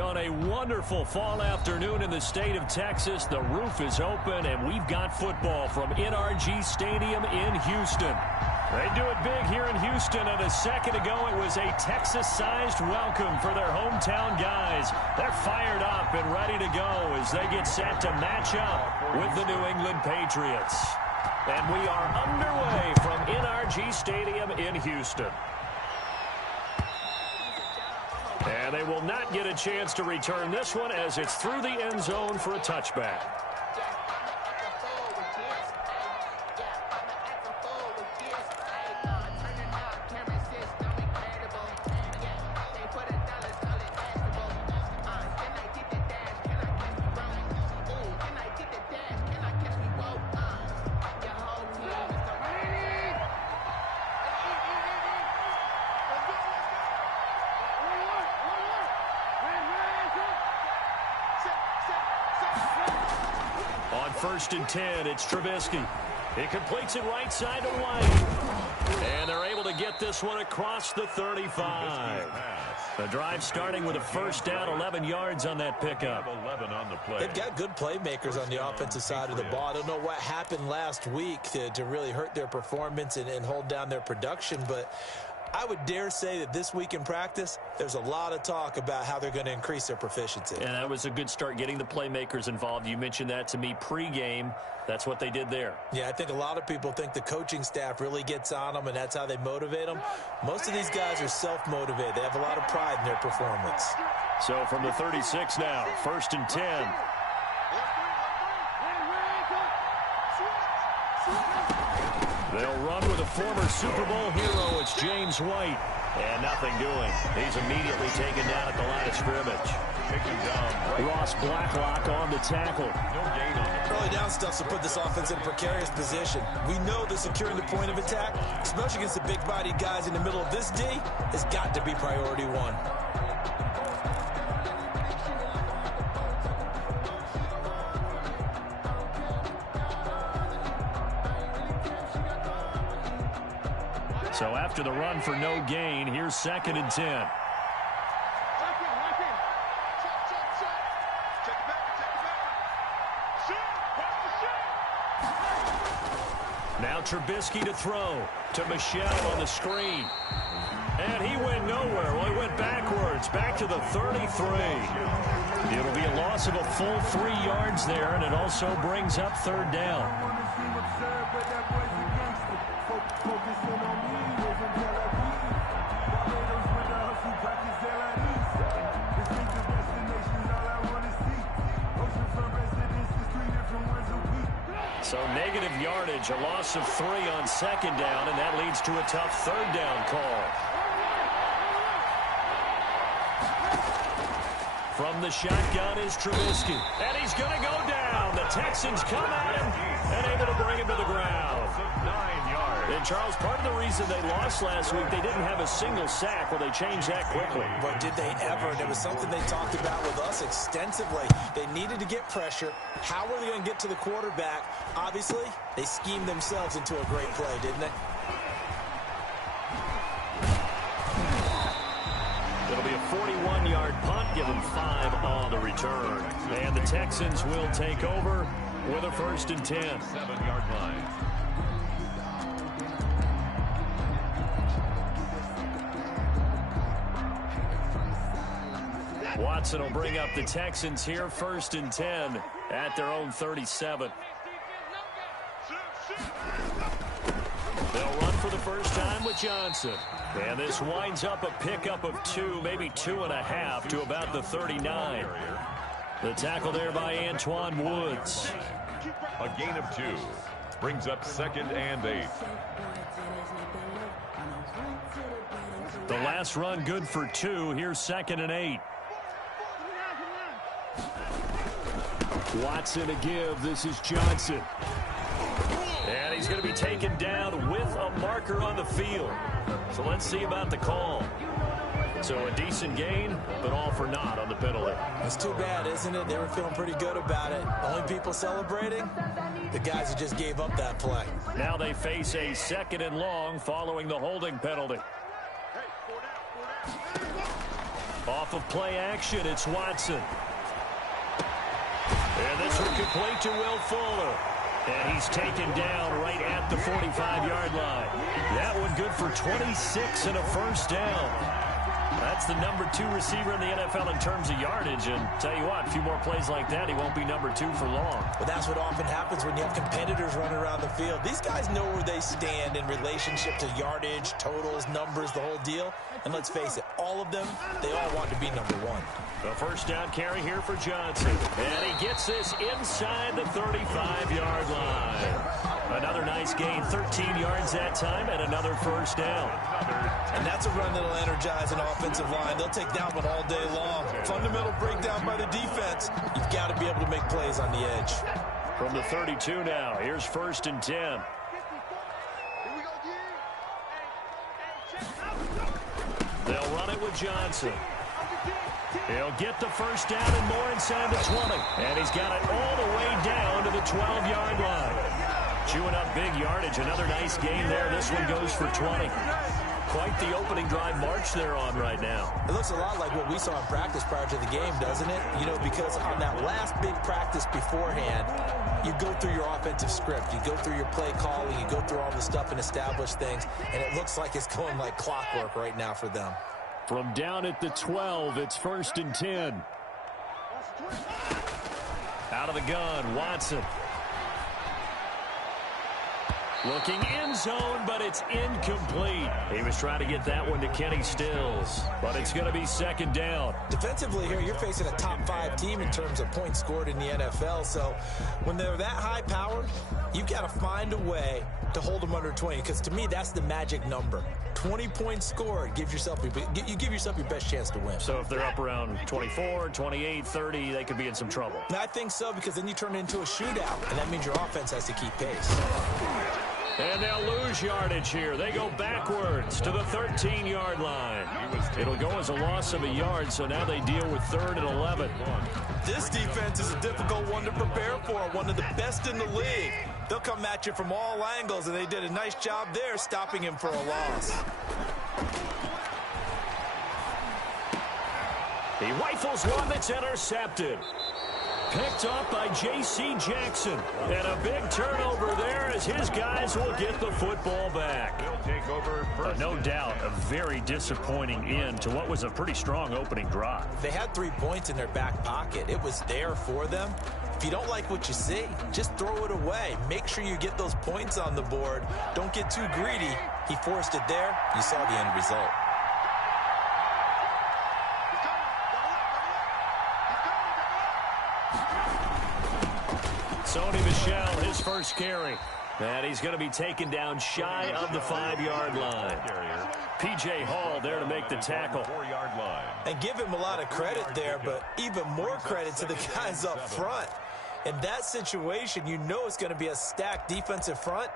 On a wonderful fall afternoon in the state of Texas, the roof is open, and we've got football from NRG Stadium in Houston. They do it big here in Houston, and a second ago it was a Texas-sized welcome for their hometown guys. They're fired up and ready to go as they get set to match up with the New England Patriots. And we are underway from NRG Stadium in Houston. And they will not get a chance to return this one as it's through the end zone for a touchback. First and 10, it's Trubisky. He completes it right side to White. And they're able to get this one across the 35. The drive starting with a first down, 11 yards on that pickup. 11 on the play. They've got good playmakers on the offensive side of the ball. I don't know what happened last week to really hurt their performance and hold down their production, but I would dare say that this week in practice, there's a lot of talk about how they're going to increase their proficiency. And that was a good start, getting the playmakers involved. You mentioned that to me pregame. That's what they did there. Yeah, I think a lot of people think the coaching staff really gets on them, and that's how they motivate them. Most of these guys are self-motivated. They have a lot of pride in their performance. So from the 36 now, first and 10. They'll run with a former Super Bowl hero. It's James White. And nothing doing. He's immediately taken down at the line of scrimmage. Taken down. Ross Blacklock on the tackle. No gain on it. Early down stuff to put this offense in a precarious position. We know that securing the point of attack, especially against the big-bodied guys in the middle of this D, has got to be priority one. So after the run for no gain, here's second and 10. Now Trubisky to throw to Michelle on the screen. And he went nowhere. Well, he went backwards, back to the 33. It'll be a loss of a full 3 yards there, and it also brings up third down. So negative yardage, a loss of 3 on second down, and that leads to a tough third down call. From the shotgun is Trubisky, and he's going to go down. The Texans come at him and able to bring him to the ground. 9 yards. And, Charles, part of the reason they lost last week, they didn't have a single sack. Well, they changed that quickly. But did they ever? And it was something they talked about with us extensively. They needed to get pressure. How were they going to get to the quarterback? Obviously, they schemed themselves into a great play, didn't they? It'll be a 41-yard punt, give them 5 on the return. And the Texans will take over with a first and 10. 7-yard line. Watson will bring up the Texans here, first and 10 at their own 37. They'll run for the first time with Johnson. And this winds up a pickup of 2, maybe 2.5 to about the 39. The tackle there by Antoine Woods. A gain of 2. Brings up second and 8. The last run good for 2. Here's second and 8. Watson to give. This is Johnson. And he's going to be taken down with a marker on the field. So let's see about the call. So a decent gain, but all for naught on the penalty. It's too bad, isn't it? They were feeling pretty good about it. Only people celebrating, the guys who just gave up that play. Now they face a second and long following the holding penalty. Off of play action, it's Watson. And this one complete to Will Fuller. And he's taken down right at the 45-yard line. That one good for 26 and a first down. That's the number 2 receiver in the NFL in terms of yardage. And tell you what, a few more plays like that, he won't be number 2 for long. But that's what often happens when you have competitors running around the field. These guys know where they stand in relationship to yardage, totals, numbers, the whole deal. And let's face it, all of them, they all want to be number 1. The first down carry here for Johnson. And he gets this inside the 35-yard line. Another nice gain, 13 yards that time, and another first down. And that's a run that'll energize an offensive line. They'll take that one all day long. Fundamental breakdown by the defense. You've got to be able to make plays on the edge. From the 32 now, here's 1st and 10. They'll run it with Johnson. He'll get the first down and more inside the 20. And he's got it all the way down to the 12-yard line. Chewing up big yardage. Another nice gain there. This one goes for 20. Quite the opening drive march they're on right now. It looks a lot like what we saw in practice prior to the game, doesn't it? You know, because on that last big practice beforehand, you go through your offensive script. You go through your play calling. You go through all the stuff and establish things. And it looks like it's going like clockwork right now for them. From down at the 12, it's 1st and 10. Out of the gun, Watson. Looking end zone, but it's incomplete. He was trying to get that one to Kenny Stills, but it's going to be 2nd down. Defensively here, you're facing a top 5 team in terms of points scored in the NFL. So when they're that high powered, you've got to find a way to hold them under 20, because to me, that's the magic number. 20 points scored, you give yourself your best chance to win. So if they're up around 24, 28, 30, they could be in some trouble. And I think so, because then you turn it into a shootout, and that means your offense has to keep pace. And they'll lose yardage here. They go backwards to the 13-yard line. It'll go as a loss of a yard, so now they deal with 3rd and 11. This defense is a difficult one to prepare for, one of the best in the league. They'll come at you from all angles, and they did a nice job there stopping him for a loss. He rifles one that's intercepted. Picked up by J.C. Jackson. And a big turnover there as his guys will get the football back. Take over no doubt, a very disappointing end to what was a pretty strong opening drive. They had 3 points in their back pocket. It was there for them. If you don't like what you see, just throw it away. Make sure you get those points on the board. Don't get too greedy. He forced it there. You saw the end result. Sony Michel, his first carry. And he's going to be taken down shy of the 5-yard line. P.J. Hall there to make the tackle. 4-yard line. And give him a lot of credit there, but even more credit to the guys up front. In that situation, you know it's going to be a stacked defensive front.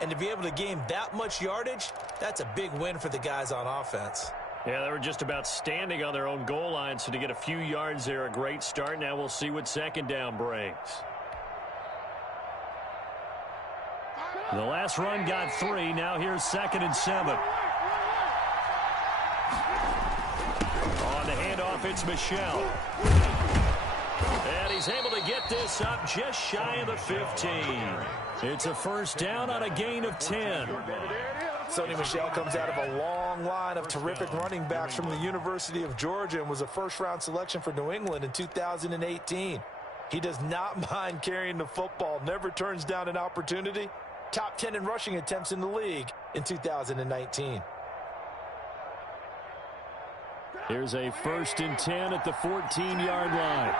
And to be able to gain that much yardage, that's a big win for the guys on offense. Yeah, they were just about standing on their own goal line, so to get a few yards there, a great start. Now we'll see what 2nd down brings. The last run got 3. Now here's 2nd and 7. On the handoff, it's Michel. And he's able to get this up just shy of the 15. It's a first down on a gain of 10. Sony Michel comes out of a long line of terrific running backs from the University of Georgia and was a first-round selection for New England in 2018. He does not mind carrying the football, never turns down an opportunity. Top 10 in rushing attempts in the league in 2019. Here's a 1st and 10 at the 14-yard line.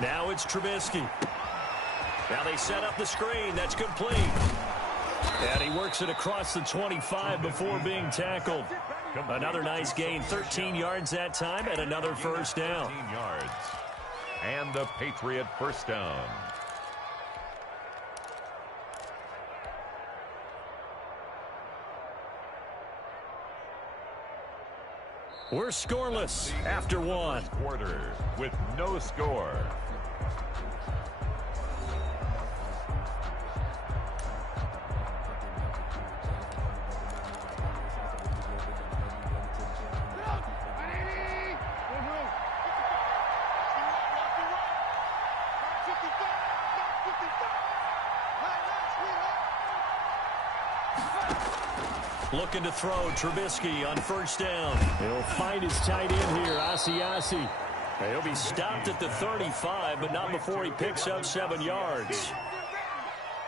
Now it's Trubisky. Now they set up the screen. That's complete. And he works it across the 25 before being tackled. Another nice gain, 13 yards that time, and another first down. 13 yards. And the Patriot first down. We're scoreless after one. Quarter with no score. Looking to throw Trubisky on first down. He'll find his tight end here, Asiasi. He'll be stopped at the 35, but not before he picks up 7 yards.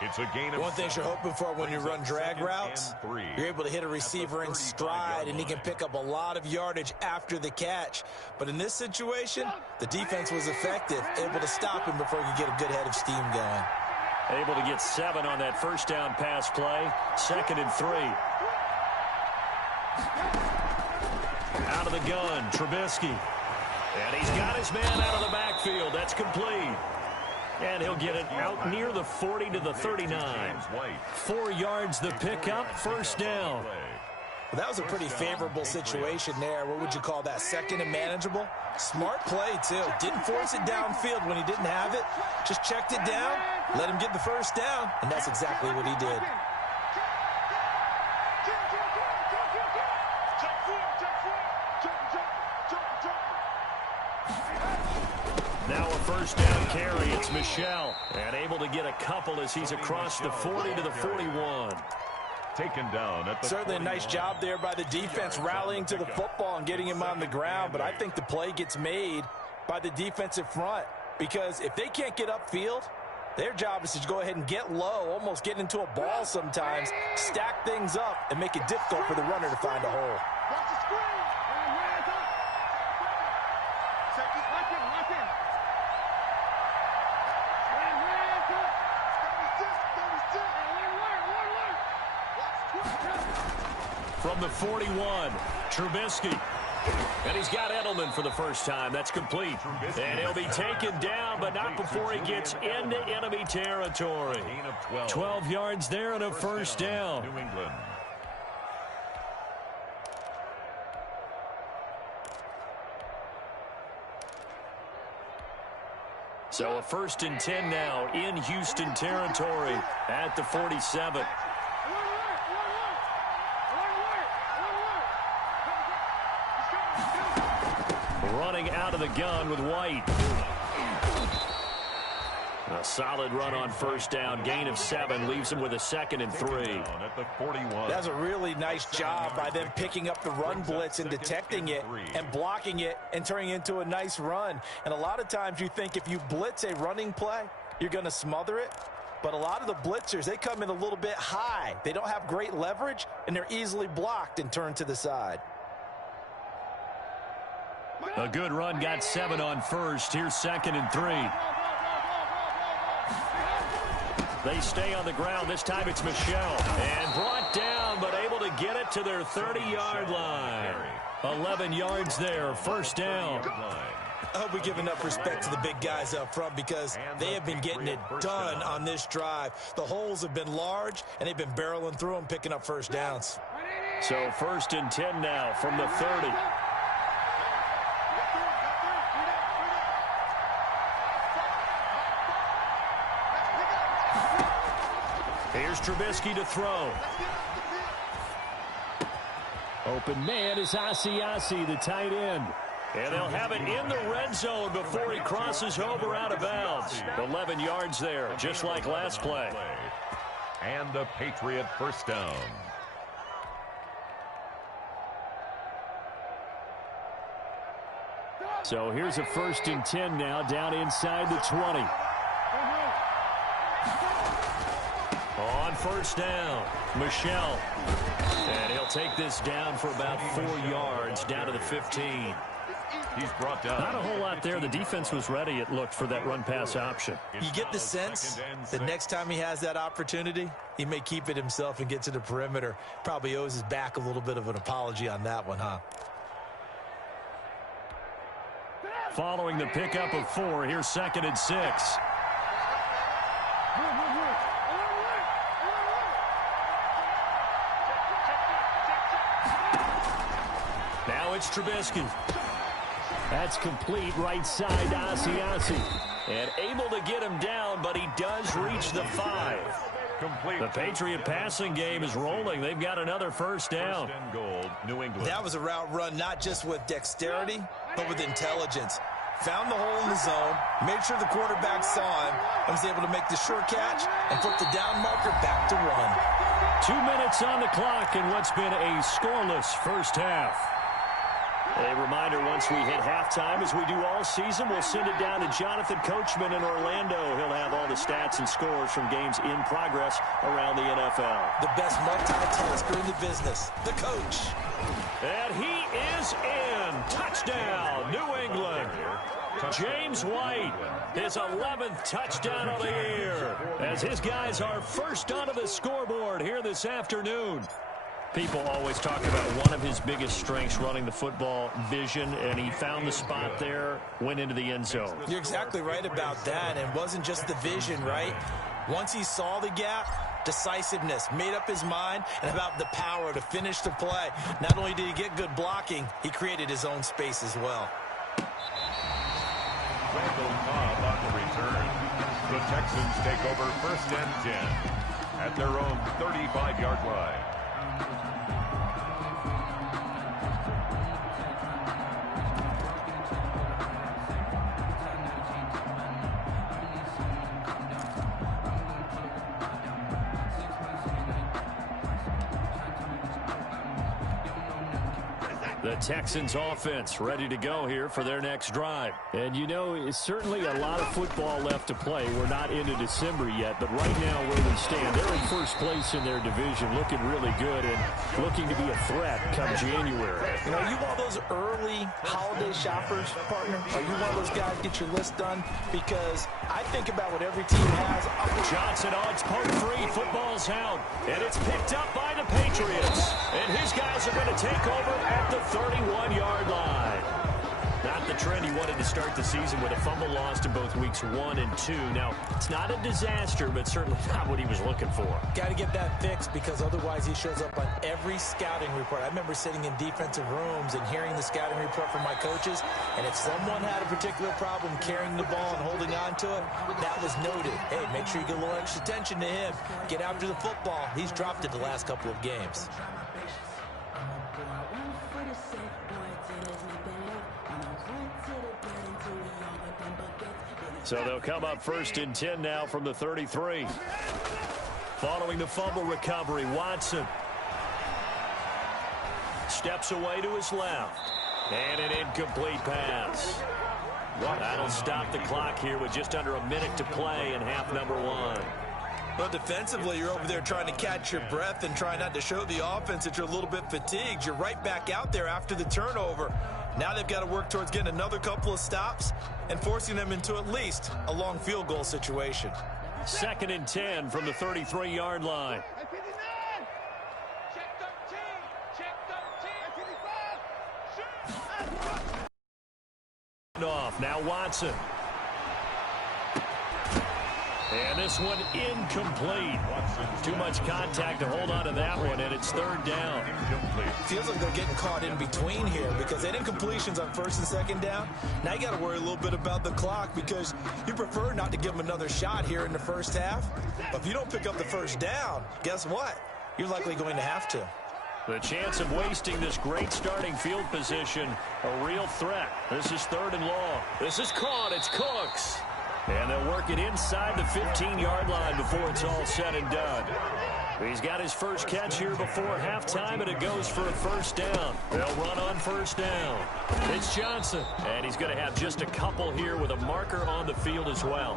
It's a gain of one thing you're hoping for when you run drag routes, you're able to hit a receiver in stride, and he can pick up a lot of yardage after the catch. But in this situation, the defense was effective, able to stop him before he could get a good head of steam going. Able to get 7 on that first down pass play. 2nd and 3. Out of the gun, Trubisky. And he's got his man out of the backfield. That's complete. And he'll get it out near the 40 to the 39. 4 yards the pickup, first down. Well, that was a pretty favorable situation there. What would you call that? 2nd and manageable? Smart play, too. Didn't force it downfield when he didn't have it. Just checked it down, let him get the first down, and that's exactly what he did. Now a first down carry. It's Michel. And able to get a couple as he's across the 40 to the 41. Taken down at the certainly a nice job there by the defense rallying to the football and getting him on the ground. But I think the play gets made by the defensive front, because if they can't get upfield, their job is to go ahead and get low, almost get into a ball sometimes, stack things up, and make it difficult for the runner to find a hole. From the 41, Trubisky. And he's got Edelman for the first time. That's complete. And he'll be taken down, but not before he gets into enemy territory. 12 yards there and a first down. New England. So a 1st and 10 now in Houston territory at the 47. Running out of the gun with White. A solid run on first down. Gain of 7 leaves him with a 2nd and 3. That's a really nice job by them picking up the run blitz and detecting it and blocking it and turning it into a nice run. And a lot of times you think if you blitz a running play, you're going to smother it. But a lot of the blitzers, they come in a little bit high. They don't have great leverage, and they're easily blocked and turned to the side. A good run, got 7 on first. Here's 2nd and 3. They stay on the ground. This time it's Michel. And brought down, but able to get it to their 30-yard line. 11 yards there, first down. I hope we give enough respect to the big guys up front, because they have been getting it done on this drive. The holes have been large, and they've been barreling through them, picking up first downs. So 1st and 10 now from the 30. Here's Trubisky to throw. Open man is Asiasi, the tight end. And they'll have it in the red zone before he crosses over out of bounds. 11 yards there, just like last play. And the Patriot first down. So here's a 1st and 10 now, down inside the 20. On first down, Michel. And he'll take this down for about 4 yards, down to the 15. He's brought down. Not a whole lot there. The defense was ready, it looked, for that run-pass option. You get the sense that next time he has that opportunity, he may keep it himself and get to the perimeter. Probably owes his back a little bit of an apology on that one, huh? Following the pickup of 4, here's 2nd and 6. Now Now it's Trubisky. That's complete right side to Asiasi. And able to get him down, but he does reach the 5. Complete. The Patriot passing game is rolling. They've got another first down. First and goal, New England. That was a route run not just with dexterity, but with intelligence. Found the hole in the zone, made sure the quarterback saw him, and was able to make the sure catch and flip the down marker back to 1. 2 minutes on the clock in what's been a scoreless first half. A reminder, once we hit halftime, as we do all season, we'll send it down to Jonathan Coachman in Orlando. He'll have all the stats and scores from games in progress around the NFL. The best multitasker in the business, the coach. And he is in. Touchdown, New England. James White, his 11th touchdown of the year, as his guys are first onto the scoreboard here this afternoon. People always talk about one of his biggest strengths running the football, vision, and he found the spot there, went into the end zone. You're exactly right about that, and it wasn't just the vision, right? Once he saw the gap, decisiveness, made up his mind, and about the power to finish the play. Not only did he get good blocking, he created his own space as well. Randall Cobb on the return. The Texans take over first and 10 at their own 35-yard line. The Texans offense ready to go here for their next drive. And you know, it's certainly a lot of football left to play. We're not into December yet, but right now where we stand, they're in first place in their division, looking really good and looking to be a threat come January. You know, you want those early holiday shoppers, partner? Are you one of those guys get your list done? Because I think about what every team has. Johnson odds poke free, football's out, and it's picked up by the Patriots. And his guys are going to take over at the 31-yard line. Not the trend he wanted to start the season with a fumble lost in both weeks 1 and 2. Now, it's not a disaster, but certainly not what he was looking for. Got to get that fixed because otherwise he shows up on every scouting report. I remember sitting in defensive rooms and hearing the scouting report from my coaches, and if someone had a particular problem carrying the ball and holding on to it, that was noted. Hey, make sure you get a little extra attention to him. Get after the football. He's dropped it the last couple of games. So they'll come up first and 10 now from the 33. Following the fumble recovery, Watson steps away to his left. And an incomplete pass. That'll stop the clock here with just under a minute to play in half number 1. Well, defensively, you're over there trying to catch your breath and try not to show the offense that you're a little bit fatigued. You're right back out there after the turnover. Now they've got to work towards getting another couple of stops and forcing them into at least a long field goal situation. 2nd and 10 from the 33-yard line. Off. Now Watson. And this one incomplete. Too much contact to hold on to that one, and it's 3rd down. Feels like they're getting caught in between here because they had incompletions on 1st and 2nd down. Now you got to worry a little bit about the clock because you prefer not to give them another shot here in the first half. But if you don't pick up the 1st down, guess what? You're likely going to have to. The chance of wasting this great starting field position, a real threat. This is 3rd and long. This is caught. It's Cooks. And they'll work it inside the 15-yard line before it's all said and done. He's got his first catch here before halftime, and it goes for a 1st down. They'll run on 1st down. It's Johnson, and he's going to have just a couple here with a marker on the field as well.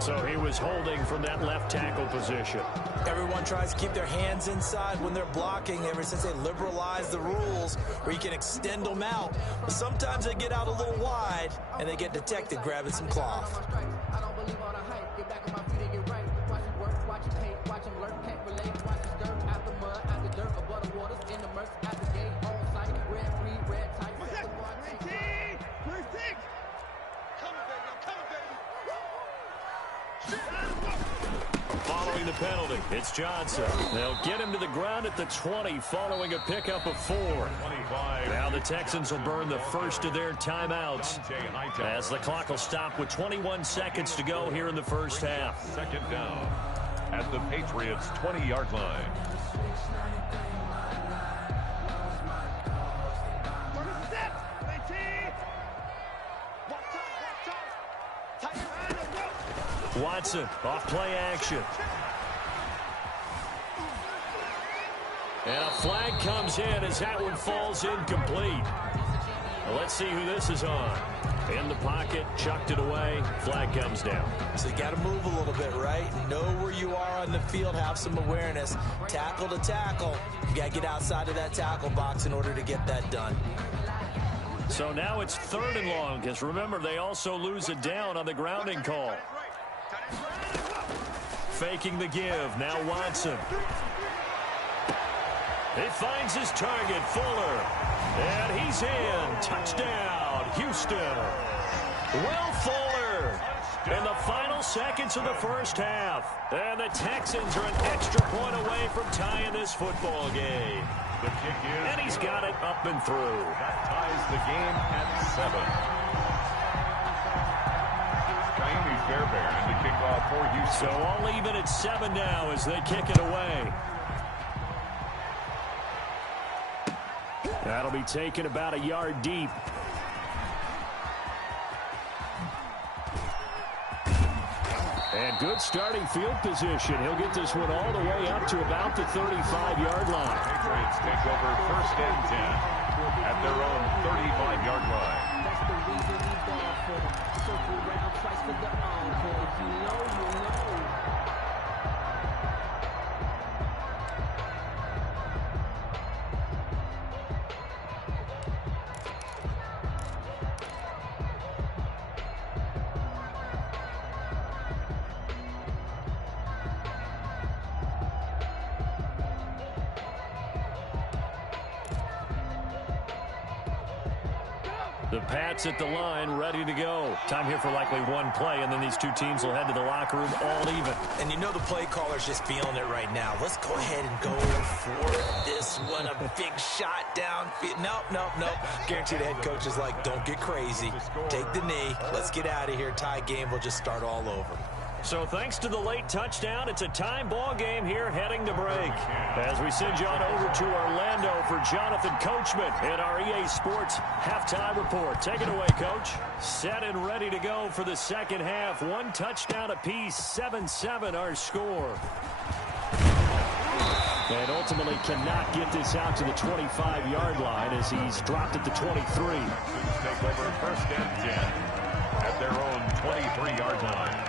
So he was holding from that left tackle position. Everyone tries to keep their hands inside when they're blocking ever since they liberalized the rules where you can extend them out. But sometimes they get out a little wide and they get detected grabbing some cloth. the penalty. It's Johnson. They'll get him to the ground at the 20 following a pickup of 4. 25. Now the Texans will burn the first of their timeouts as the clock will stop with 21 seconds to go here in the first half. Second down at the Patriots' 20-yard line. Watson off play action. And a flag comes in as that one falls incomplete. Well, let's see who this is on. In the pocket, chucked it away. Flag comes down. So you got to move a little bit, right? Know where you are on the field. Have some awareness. Tackle to tackle. You got to get outside of that tackle box in order to get that done. So now it's 3rd and long, because remember, they also lose it down on the grounding call. Faking the give. Now Watson. He finds his target, Fuller. And he's in. Touchdown, Houston. Will Fuller in the final seconds of the first half. And the Texans are an extra point away from tying this football game. The kick is And he's got it up and through. That ties the game at 7. Fairbairn in the kickoff for Houston. So all even at 7 now as they kick it away. That'll be taken about a yard deep. And good starting field position. He'll get this one all the way up to about the 35-yard line. Patriots take over 1st and 10 at their own 35-yard line. That's the reason we ball for them. Circle around twice for the encore. If you know, you know. The Pats at the line, ready to go. Time here for likely one play, and then these two teams will head to the locker room all even. And you know the play caller's just feeling it right now. Let's go ahead and go for this one. A big shot down. Nope. Guarantee the head coach is like, don't get crazy. Take the knee. Let's get out of here. Tie game will just start all over. So thanks to the late touchdown, it's a time ball game here heading to break. As we send you on over to Orlando for Jonathan Coachman in our EA Sports Halftime Report. Take it away, Coach. Set and ready to go for the second half. One touchdown apiece, 7-7 our score. And ultimately cannot get this out to the 25-yard line as he's dropped at the 23. Take over 1st and 10 at their own 23-yard line.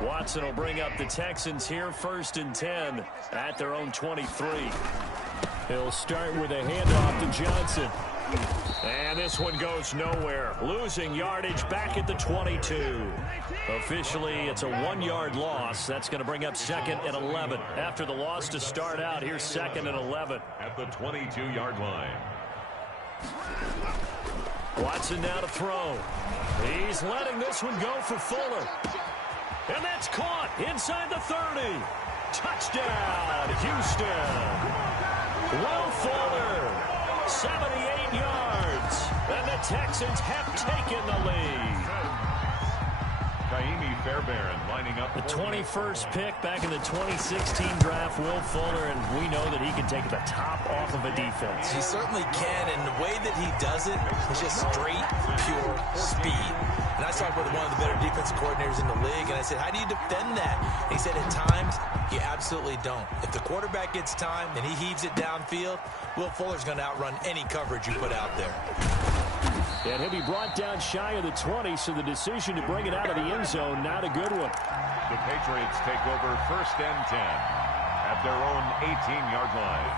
Watson will bring up the Texans here 1st and 10 at their own 23. He'll start with a handoff to Johnson. And this one goes nowhere. Losing yardage back at the 22. Officially, it's a 1-yard loss. That's going to bring up 2nd and 11. After the loss to start out, here's 2nd and 11. At the 22-yard line. Watson now to throw. He's letting this one go for Fuller. And that's caught inside the 30. Touchdown, Houston. Will Fuller, 78 yards. And the Texans have taken the lead. Fairbairn lining up. The 21st pick back in the 2016 draft, Will Fuller, and we know that he can take the top off of a defense. He certainly can, and the way that he does it is just straight, pure speed. And I talked with one of the better defensive coordinators in the league, and I said, how do you defend that? And he said, at times, you absolutely don't. If the quarterback gets time and he heaves it downfield, Will Fuller's going to outrun any coverage you put out there. And he'll be brought down shy of the 20, so the decision to bring it out of the end zone, not a good one. The Patriots take over 1st and 10 at their own 18-yard line.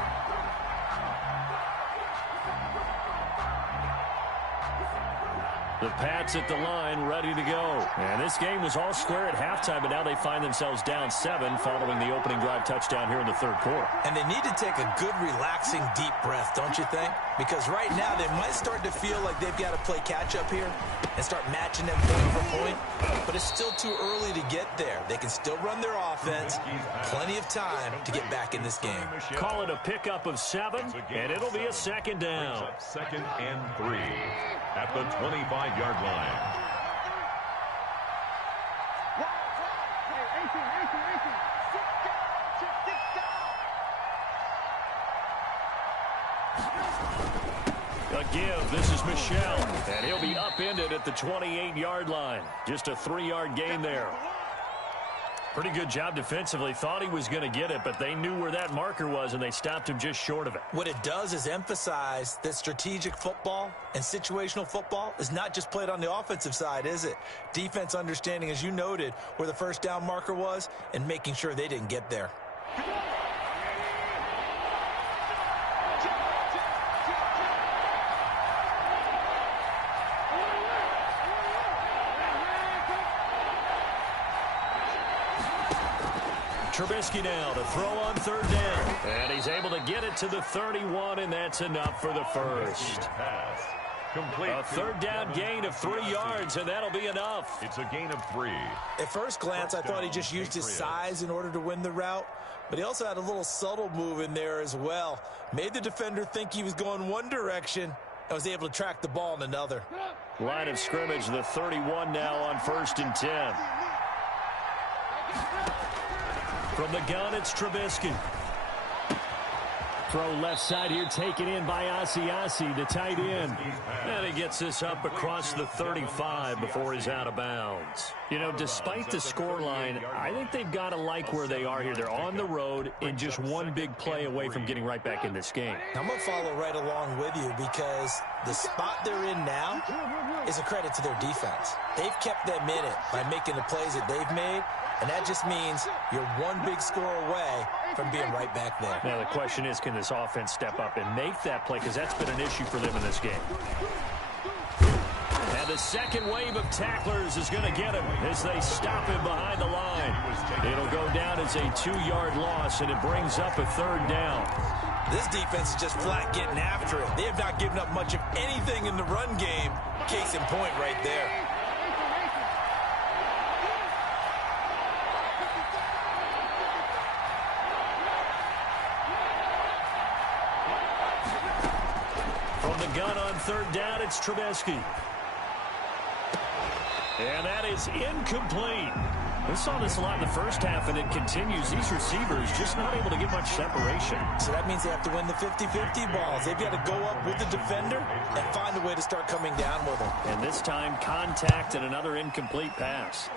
The Pats at the line, ready to go. And this game was all square at halftime, but now they find themselves down 7 following the opening drive touchdown here in the third quarter. And they need to take a good, relaxing, deep breath, don't you think? Because right now they might start to feel like they've got to play catch-up here and start matching them point for point. But it's still too early to get there. They can still run their offense. Plenty of time to get back in this game. Call it a pickup of 7, and it'll be a second down. Second and 3 at the 25-yard line. A give. This is Michel, and he'll be upended at the 28-yard line. Just a 3-yard gain there. Pretty good job defensively. Thought he was going to get it, but they knew where that marker was, and they stopped him just short of it. What it does is emphasize that strategic football and situational football is not just played on the offensive side, is it? Defense understanding, as you noted, where the first down marker was and making sure they didn't get there. Trubisky now to throw on third down. And he's able to get it to the 31, and that's enough for the first. A third down gain of 3 yards, and that'll be enough. It's a gain of 3. At first glance, I thought he just used his size in order to win the route, but he also had a little subtle move in there as well. Made the defender think he was going one direction and was able to track the ball in another. Line of scrimmage, the 31 now on 1st and 10. From the gun, it's Trubisky. Throw left side here, taken in by Asiasi, the tight end. And he gets this up across the 35 before he's out of bounds. You know, despite the scoreline, I think they've got to like where they are here. They're on the road and just one big play away from getting right back in this game. I'm going to follow right along with you because the spot they're in now is a credit to their defense. They've kept them in it by making the plays that they've made. And that just means you're one big score away from being right back there. Now, the question is, can this offense step up and make that play? Because that's been an issue for them in this game. And the second wave of tacklers is going to get him as they stop him behind the line. It'll go down as a 2-yard loss, and it brings up a third down. This defense is just flat getting after it. They have not given up much of anything in the run game. Case in point right there. Gun on third down, it's Trubisky. And that is incomplete. We saw this a lot in the first half, and it continues. These receivers just not able to get much separation. So that means they have to win the 50-50 balls. They've got to go up with the defender and find a way to start coming down with them. And this time, contact and another incomplete pass.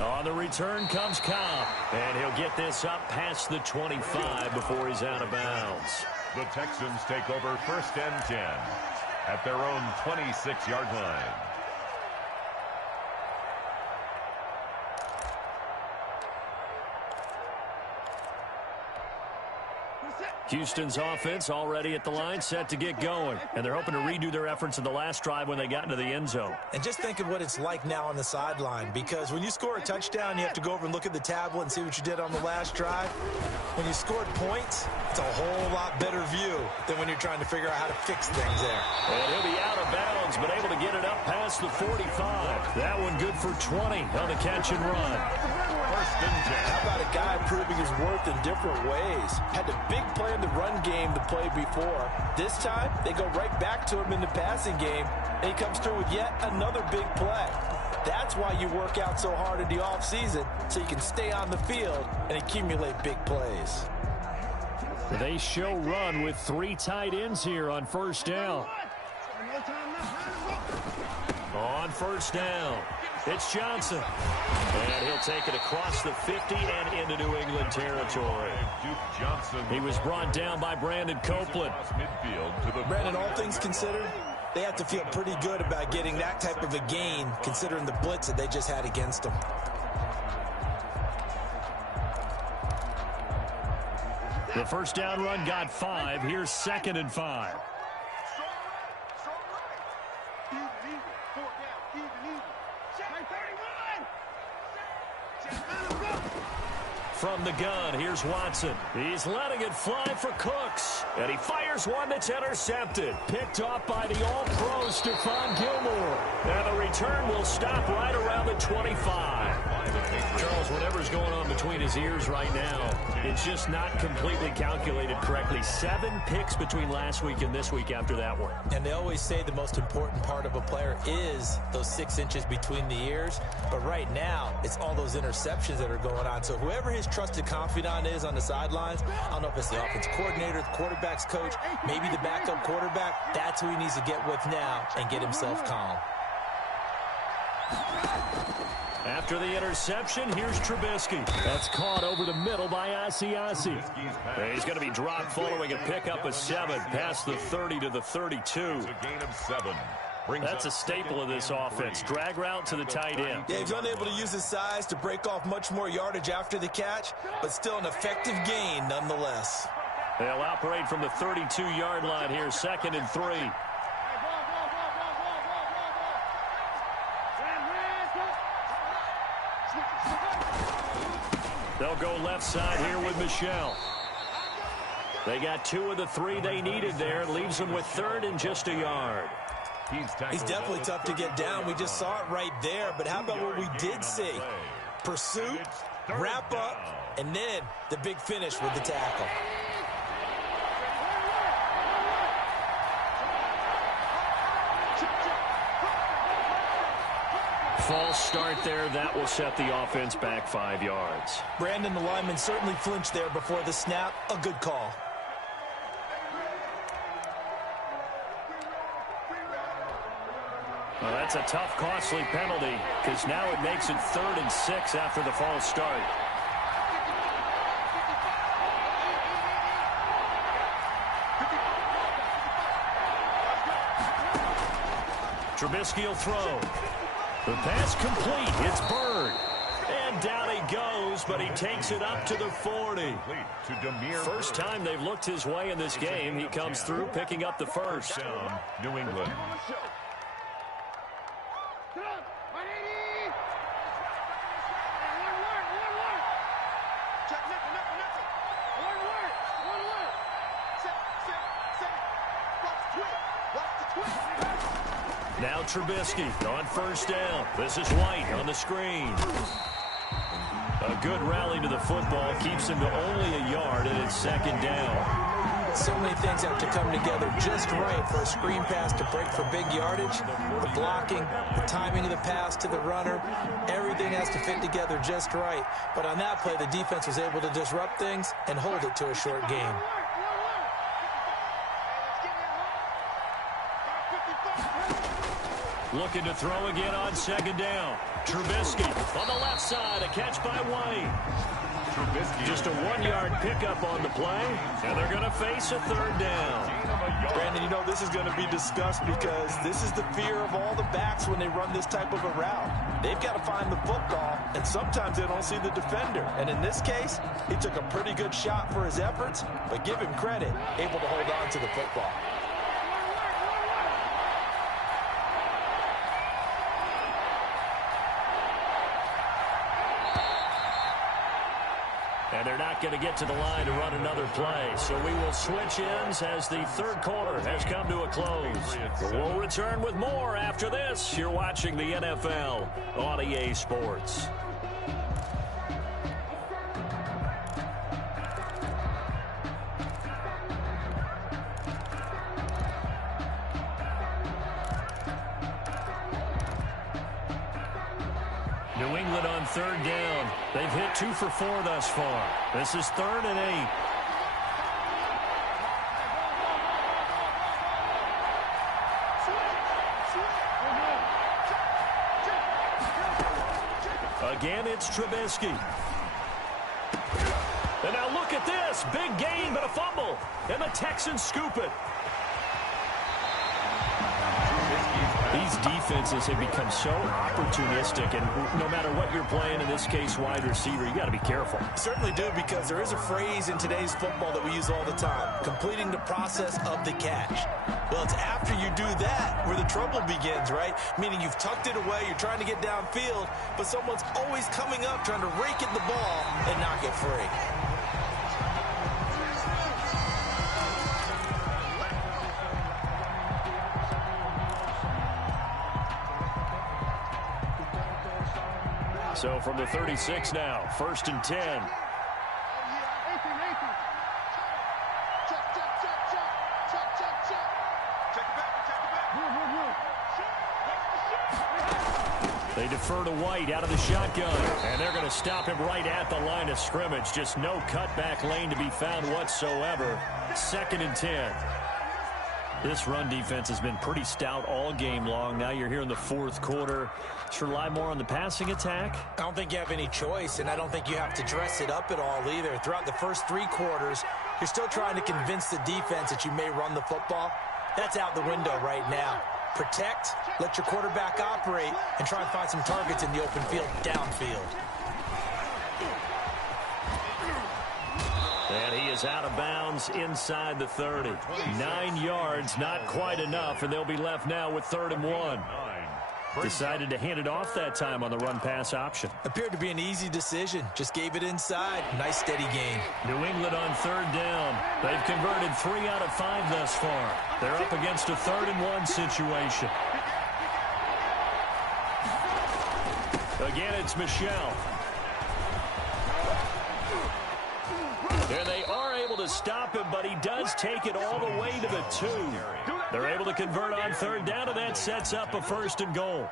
On the return comes Cobb, and he'll get this up past the 25 before he's out of bounds. The Texans take over 1st and 10 at their own 26-yard line. Houston's offense already at the line, set to get going. And they're hoping to redo their efforts in the last drive when they got into the end zone. And just think of what it's like now on the sideline, because when you score a touchdown, you have to go over and look at the tablet and see what you did on the last drive. When you scored points, it's a whole lot better view than when you're trying to figure out how to fix things there. And he'll be out of bounds, but able to get it up past the 45. That one good for 20 on the catch and run. 1st and 10. How about a guy proving his worth in different ways? Had the big play in the run game to play before. This time, they go right back to him in the passing game, and he comes through with yet another big play. That's why you work out so hard in the offseason, so you can stay on the field and accumulate big plays. They show run with 3 tight ends here on 1st down. On 1st down, it's Johnson. And he'll take it across the 50 and into New England territory. He was brought down by Brandon Copeland. Brandon, all things considered, they have to feel pretty good about getting that type of a gain, considering the blitz that they just had against them. The 1st down run got 5. Here's 2nd and 5. From the gun, here's Watson. He's letting it fly for Cooks. And he fires one that's intercepted. Picked off by the All-Pro Stephon Gilmore. And the return will stop right around the 25. Charles, whatever's going on between his ears right now, it's just not completely calculated correctly. 7 picks between last week and this week after that one. And they always say the most important part of a player is those 6 inches between the ears. But right now, it's all those interceptions that are going on. So whoever his trusted confidant is on the sidelines, I don't know if it's the offense coordinator, the quarterback's coach, maybe the backup quarterback, that's who he needs to get with now and get himself calm. After the interception, here's Trubisky. That's caught over the middle by Asiasi. He's going to be dropped following a pickup of 7 past the 30 to the 32. It's a gain of 7. That's a staple of this offense. Drag route to the tight end. Yeah, he's unable to use his size to break off much more yardage after the catch, but still an effective gain nonetheless. They'll operate from the 32-yard line here, 2nd and 3. They'll go left side here with Michelle. They got 2 of the 3 they needed there. Leaves them with 3rd and just a yard. He's definitely tough to get down. We just saw it right there. But how about what we did see? Pursuit, wrap up, and then the big finish with the tackle. False start there. That will set the offense back 5 yards. Brandon, the lineman, certainly flinched there before the snap. A good call. Well, that's a tough, costly penalty because now it makes it 3rd and 6 after the false start. Trubisky will throw. The pass complete. It's Bird. And down he goes, but he takes it up to the 40. First time they've looked his way in this game. He comes through picking up the first. Down, New England. Now Trubisky on 1st down. This is White on the screen. A good rally to the football keeps him to only a yard, and it's 2nd down. So many things have to come together just right for a screen pass to break for big yardage. The blocking, the timing of the pass to the runner, everything has to fit together just right. But on that play, the defense was able to disrupt things and hold it to a short game. Looking to throw again on 2nd down. Trubisky on the left side, a catch by White. Just a 1-yard pickup on the play, and they're going to face a 3rd down. Brandon, you know this is going to be discussed because this is the fear of all the backs when they run this type of a route. They've got to find the football, and sometimes they don't see the defender. And in this case, he took a pretty good shot for his efforts, but give him credit, able to hold on to the football. And they're not going to get to the line to run another play. So we will switch ends as the 3rd quarter has come to a close. We'll return with more after this. You're watching the NFL on EA Sports. New England on 3rd down. They've hit 2 for 4 thus far. This is 3rd and 8. Again, it's Trubisky. And now look at this. Big gain, but a fumble. And the Texans scoop it. These defenses have become so opportunistic, and no matter what you're playing, in this case, wide receiver, you got to be careful. Certainly do, because there is a phrase in today's football that we use all the time, completing the process of the catch. Well, it's after you do that where the trouble begins, right? Meaning you've tucked it away, you're trying to get downfield, but someone's always coming up trying to rake at the ball and knock it free. So from the 36 now, 1st and 10. They defer to White out of the shotgun, and they're going to stop him right at the line of scrimmage. Just no cutback lane to be found whatsoever. 2nd and 10. This run defense has been pretty stout all game long. Now you're here in the 4th quarter. Should rely more on the passing attack? I don't think you have any choice, and I don't think you have to dress it up at all either. Throughout the first 3 quarters, you're still trying to convince the defense that you may run the football. That's out the window right now. Protect, let your quarterback operate, and try and find some targets in the open field downfield. And he is out of bounds inside the 30. 9 yards, not quite enough, and they'll be left now with 3rd and 1. Decided to hand it off that time on the run-pass option. Appeared to be an easy decision. Just gave it inside. Nice, steady gain. New England on 3rd down. They've converted 3 out of 5 thus far. They're up against a 3rd and 1 situation. Again, it's Michel. And they are able to stop him, but he does take it all the way to the 2. They're able to convert on 3rd down, and that sets up a 1st and goal.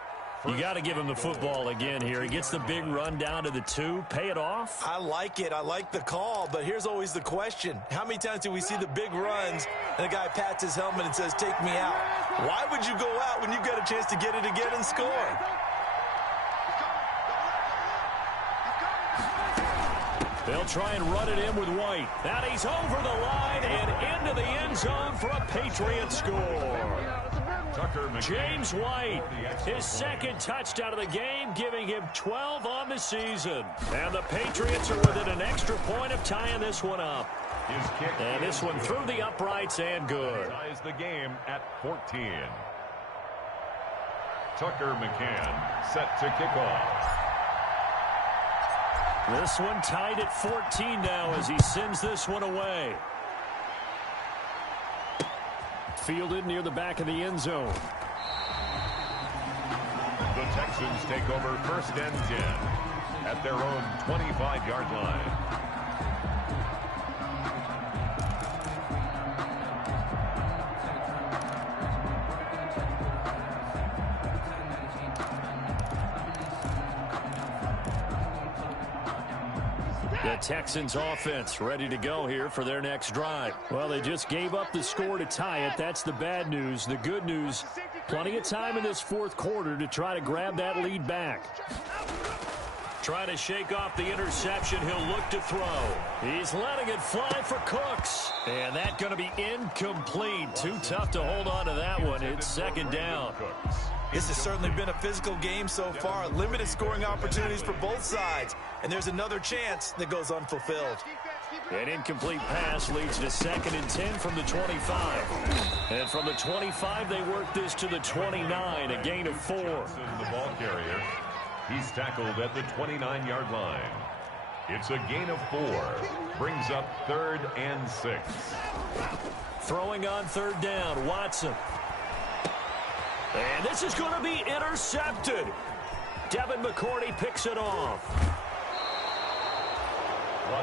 You got to give him the football again here. He gets the big run down to the 2. Pay it off. I like it. I like the call, but here's always the question. How many times do we see the big runs and the guy pats his helmet and says, take me out? Why would you go out when you've got a chance to get it again and score? They'll try and run it in with White. And he's over the line and into the end zone for a Patriot score. James White, his 2nd touchdown of the game, giving him 12 on the season. And the Patriots are within an extra point of tying this one up. And this one through the uprights and good. Ties the game at 14. Tucker McCann set to kick off. This one tied at 14 now as he sends this one away. Fielded near the back of the end zone. The Texans take over 1st and 10 at their own 25-yard line. The Texans offense ready to go here for their next drive. Well, they just gave up the score to tie it. That's the bad news. The good news, plenty of time in this 4th quarter to try to grab that lead back. Trying to shake off the interception. He'll look to throw. He's letting it fly for Cooks. And that's going to be incomplete. Too tough to hold on to that one. It's 2nd down. This has certainly been a physical game so far. Limited scoring opportunities for both sides. And there's another chance that goes unfulfilled. An incomplete pass leads to 2nd and 10 from the 25. And from the 25, they work this to the 29, a gain of 4. The ball carrier. He's tackled at the 29-yard line. It's a gain of 4. Brings up 3rd and 6. Throwing on 3rd down, Watson. And this is going to be intercepted. Devin McCourty picks it off.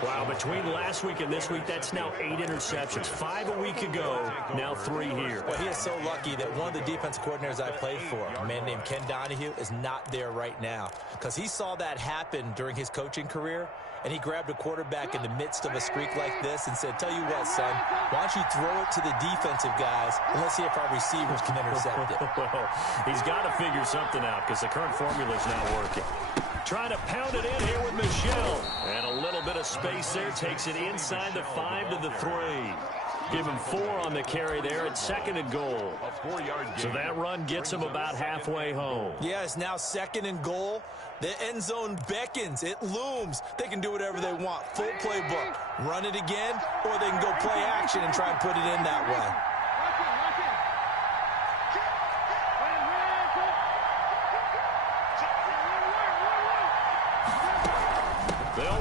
Wow, between last week and this week, that's now 8 interceptions. 5 a week ago, now 3 here. Well, he is so lucky that one of the defense coordinators I played for, a man named Ken Donahue, is not there right now. Because he saw that happen during his coaching career, and he grabbed a quarterback in the midst of a streak like this and said, tell you what, son, why don't you throw it to the defensive guys, and let's see if our receivers can intercept it. Well, he's got to figure something out because the current formula is not working. Trying to pound it in here with Michel. And a little bit of space there. Takes it inside the 5 to the 3. Give him 4 on the carry there at 2nd and goal. So that run gets him about halfway home. Yeah, it's now 2nd and goal. The end zone beckons. It looms. They can do whatever they want. Full playbook. Run it again, or they can go play action and try and put it in that way.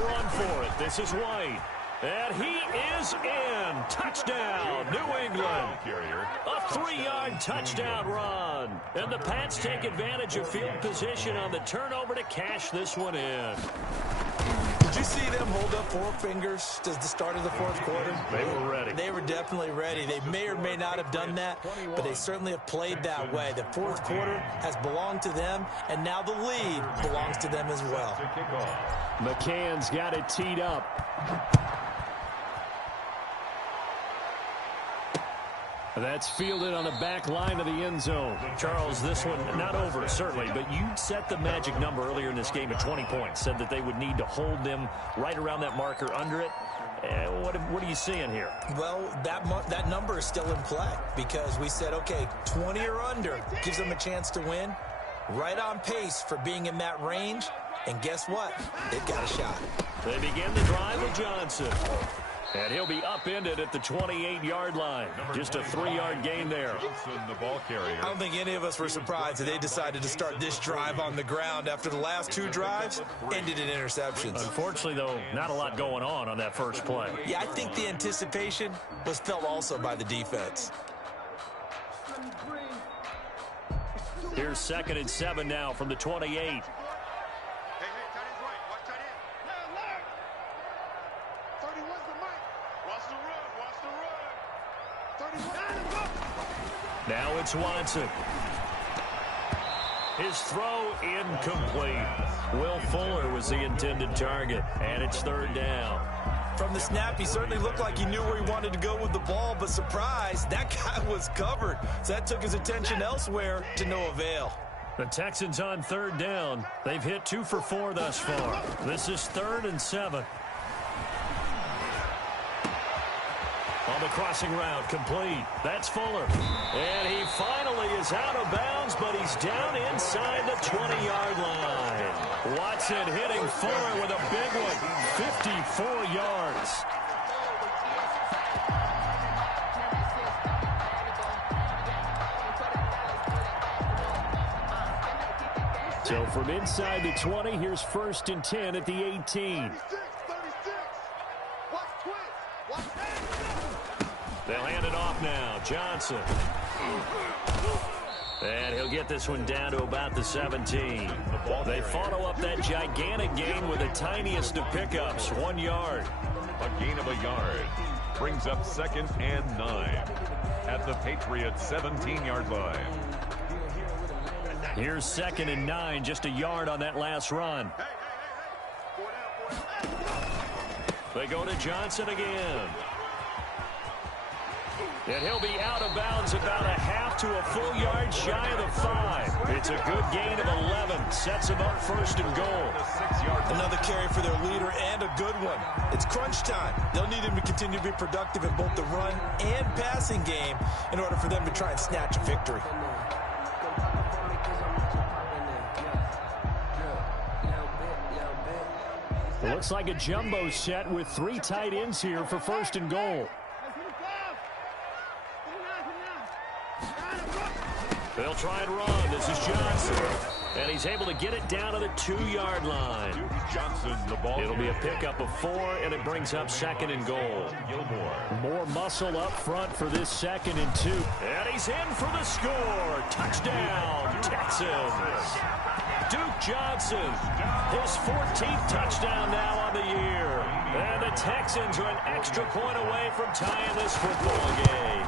run for it. This is White. And he is in. Touchdown, New England. A 3-yard touchdown run. And the Pats take advantage of field position on the turnover to cash this one in. Did you see them hold up four fingers at the start of the fourth quarter? They were ready. They were definitely ready. They may or may not have done that, but they certainly have played that way. The fourth quarter has belonged to them, and now the lead belongs to them as well. McCann's got it teed up. That's fielded on the back line of the end zone. Charles, this one not over, certainly, but you set the magic number earlier in this game at 20 points, said that they would need to hold them right around that marker under it. What are you seeing here? Well, that number is still in play because we said, okay, 20 or under gives them a chance to win. Right on pace for being in that range, and guess what? They've got a shot. They begin the drive with Johnson. And he'll be upended at the 28-yard line. Just a 3-yard gain there. The ball carrier. I don't think any of us were surprised that they decided to start this drive on the ground after the last two drives ended in interceptions. Unfortunately, though, not a lot going on that first play. Yeah, I think the anticipation was felt also by the defense. Here's 2nd and 7 now from the 28. Now it's Watson. His throw incomplete. Will Fuller was the intended target, and it's 3rd down. From the snap, he certainly looked like he knew where he wanted to go with the ball, but surprise, that guy was covered. So that took his attention elsewhere to no avail. The Texans on 3rd down. They've hit 2 for 4 thus far. This is 3rd and 7. On the crossing route, complete. That's Fuller. And he finally is out of bounds, but he's down inside the 20-yard line. Watson hitting Fuller with a big one. 54 yards. So from inside the 20, here's 1st and 10 at the 18. They'll hand it off now. Johnson. And he'll get this one down to about the 17. They follow up that gigantic gain with the tiniest of pickups, 1 yard. A gain of a yard brings up 2nd and 9 at the Patriots' 17-yard line. Here's 2nd and 9, just a yard on that last run. They go to Johnson again. And he'll be out of bounds about a half to a full yard shy of the 5. It's a good gain of 11. Sets him up 1st and goal. Another carry for their leader and a good one. It's crunch time. They'll need him to continue to be productive in both the run and passing game in order for them to try and snatch a victory. Looks like a jumbo set with 3 tight ends here for 1st and goal. They'll try and run. This is Johnson. And he's able to get it down to the 2-yard line. Johnson, the ball. It'll be a pickup of 4, and it brings up 2nd and goal. More muscle up front for this 2nd and 2. And he's in for the score. Touchdown, Texans. Duke Johnson, his 14th touchdown now on the year. And the Texans are an extra point away from tying this football game.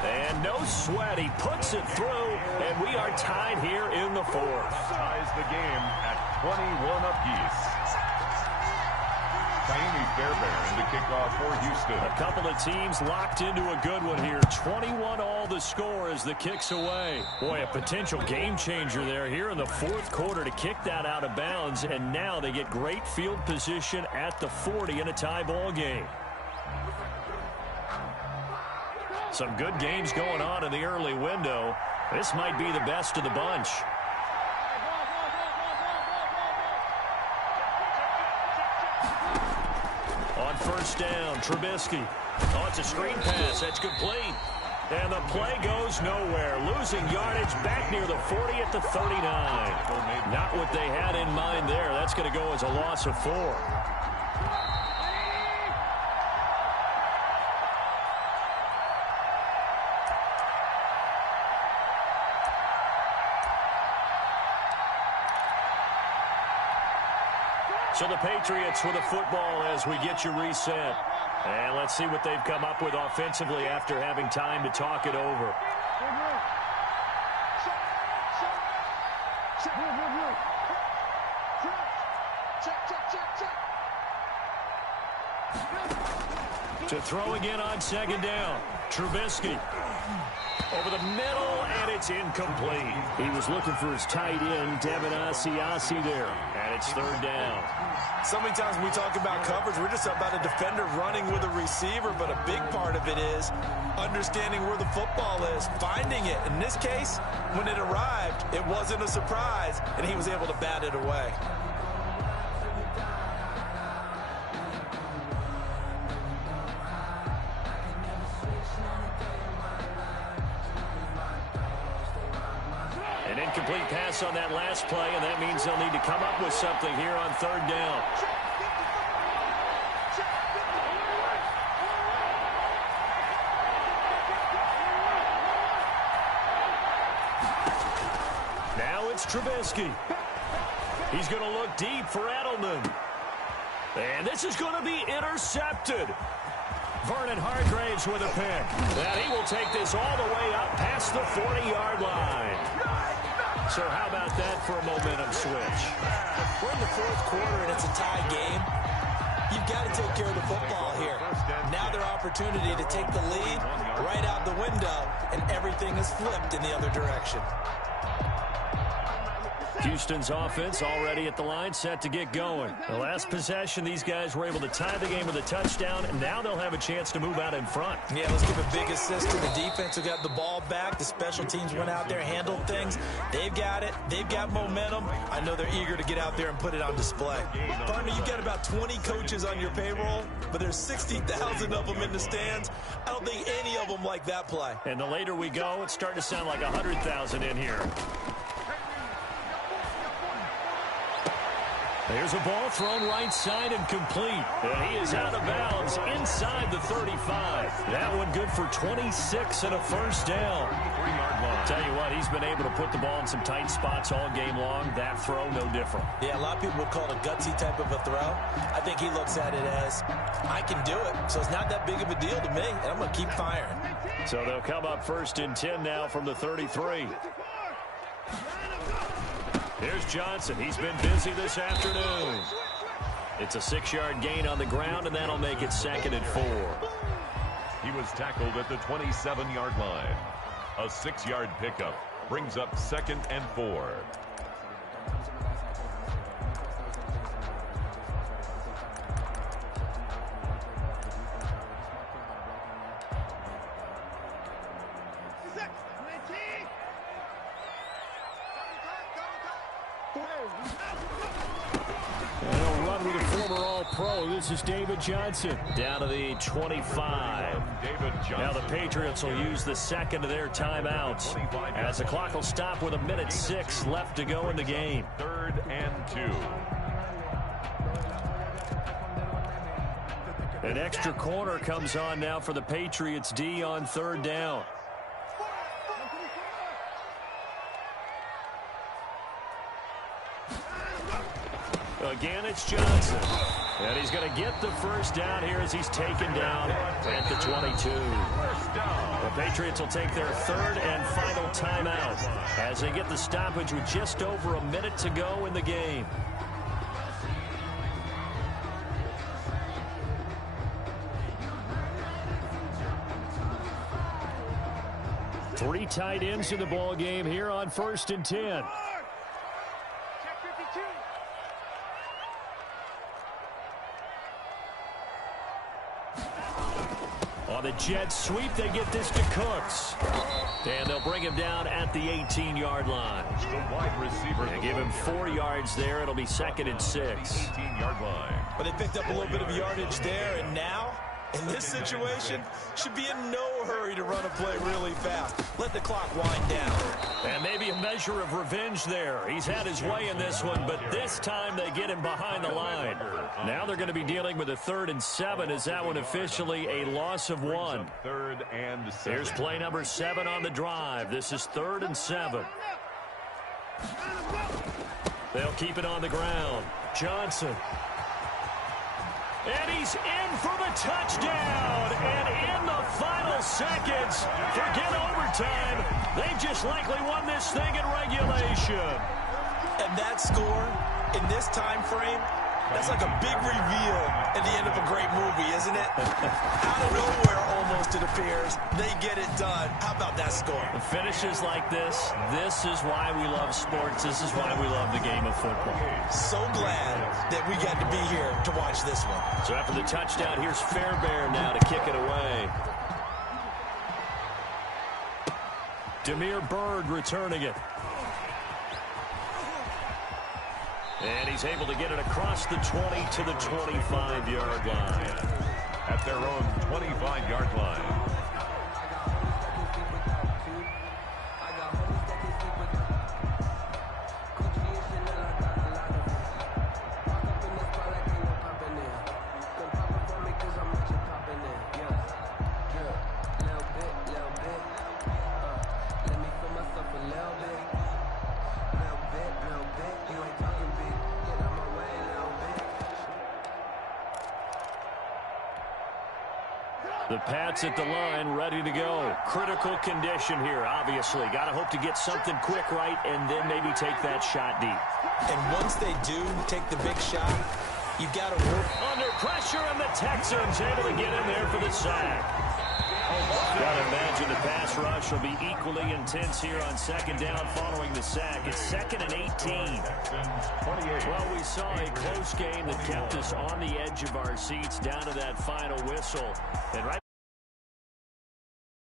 And no sweat, he puts it through, and we are tied here in the 4th. Ties the game at 21 apiece. Miami Fairbairn to kick off for Houston. A couple of teams locked into a good one here. 21 all the score as the kick's away. Boy, a potential game changer there here in the 4th quarter to kick that out of bounds, and now they get great field position at the 40 in a tie ball game. Some good games going on in the early window. This might be the best of the bunch. On 1st down, Trubisky. Oh, it's a screen pass. That's complete. And the play goes nowhere. Losing yardage back near the 40 at the 39. Not what they had in mind there. That's going to go as a loss of 4. So the Patriots with a football as we get you reset. And let's see what they've come up with offensively after having time to talk it over. To throw again on second down. Trubisky. Over the middle, and it's incomplete. He was looking for his tight end, Devin Asiasi there. And it's third down. So many times when we talk about coverage, we're just about a defender running with a receiver, but a big part of it is understanding where the football is, finding it. In this case, when it arrived, it wasn't a surprise, and he was able to bat it away. Incomplete pass on that last play, and that means they'll need to come up with something here on third down. Now it's Trubisky. He's going to look deep for Edelman. And this is going to be intercepted. Vernon Hargreaves with a pick. And he will take this all the way up past the 40-yard line. So how about that for a momentum switch? We're in the fourth quarter, and it's a tie game. You've got to take care of the football here. Now their opportunity to take the lead right out the window, and everything is flipped in the other direction. Houston's offense already at the line, set to get going. The last possession, these guys were able to tie the game with a touchdown, and now they'll have a chance to move out in front. Yeah, let's give a big assist to the defense who got the ball back. The special teams went out there, handled things. They've got it. They've got momentum. I know they're eager to get out there and put it on display. Partner, you've got about 20 coaches on your payroll, but there's 60,000 of them in the stands. I don't think any of them like that play. And the later we go, it's starting to sound like 100,000 in here. There's a ball thrown right side and complete. And he is out of bounds inside the 35. That one good for 26 and a first down. Tell you what, he's been able to put the ball in some tight spots all game long. That throw, no different. Yeah, a lot of people would call it a gutsy type of a throw. I think he looks at it as, I can do it. So it's not that big of a deal to me, and I'm going to keep firing. So they'll come up first and 10 now from the 33. Here's Johnson. He's been busy this afternoon. It's a 6-yard gain on the ground, and that'll make it 2nd and 4. He was tackled at the 27-yard line. A 6-yard pickup brings up 2nd and 4. This is David Johnson down to the 25. Now the Patriots will use the second of their timeouts as the clock will stop with 1:06 left to go in the game. 3rd and 2. An extra corner comes on now for the Patriots D on 3rd down. Again, it's Johnson. And he's going to get the first down here as he's taken down at the 22. The Patriots will take their 3rd and final timeout as they get the stoppage with just over a minute to go in the game. Three tight ends in the ball game here on 1st and 10. On the jet sweep, they get this to Cooks. And they'll bring him down at the 18-yard line. The wide receiver. They give him 4 yards there. It'll be 2nd and 6. 18-yard line. But they picked up a little bit of yardage there, and now In this situation, should be in no hurry to run a play really fast. Let the clock wind down. And maybe a measure of revenge there. He's had his way in this one, but this time they get him behind the line. Now they're going to be dealing with a 3rd and 7. Is that one officially a loss of 1? 3rd and 7. Here's play number 7 on the drive. This is 3rd and 7. They'll keep it on the ground. Johnson. And he's in for the touchdown. And in the final seconds, forget overtime, they've just likely won this thing in regulation. And that score in this time frame, that's like a big reveal at the end of a great movie, isn't it? Out of nowhere, almost, it appears, they get it done. How about that score? The finishes like this is why we love sports. This is why we love the game of football. So glad that we got to be here to watch this one. So after the touchdown, here's Fairbairn now to kick it away. Demir Bird returning it. And he's able to get it across the 20 to the 25-yard line. At their own 25-yard line. The Pats at the line, ready to go. Critical condition here, obviously. Got to hope to get something quick right and then maybe take that shot deep. And once they do take the big shot, you've got to work. Under pressure, and the Texans able to get in there for the sack. Got to imagine the pass rush will be equally intense here on 2nd down following the sack. It's 2nd and 18. Well, we saw a close game that kept us on the edge of our seats down to that final whistle. And right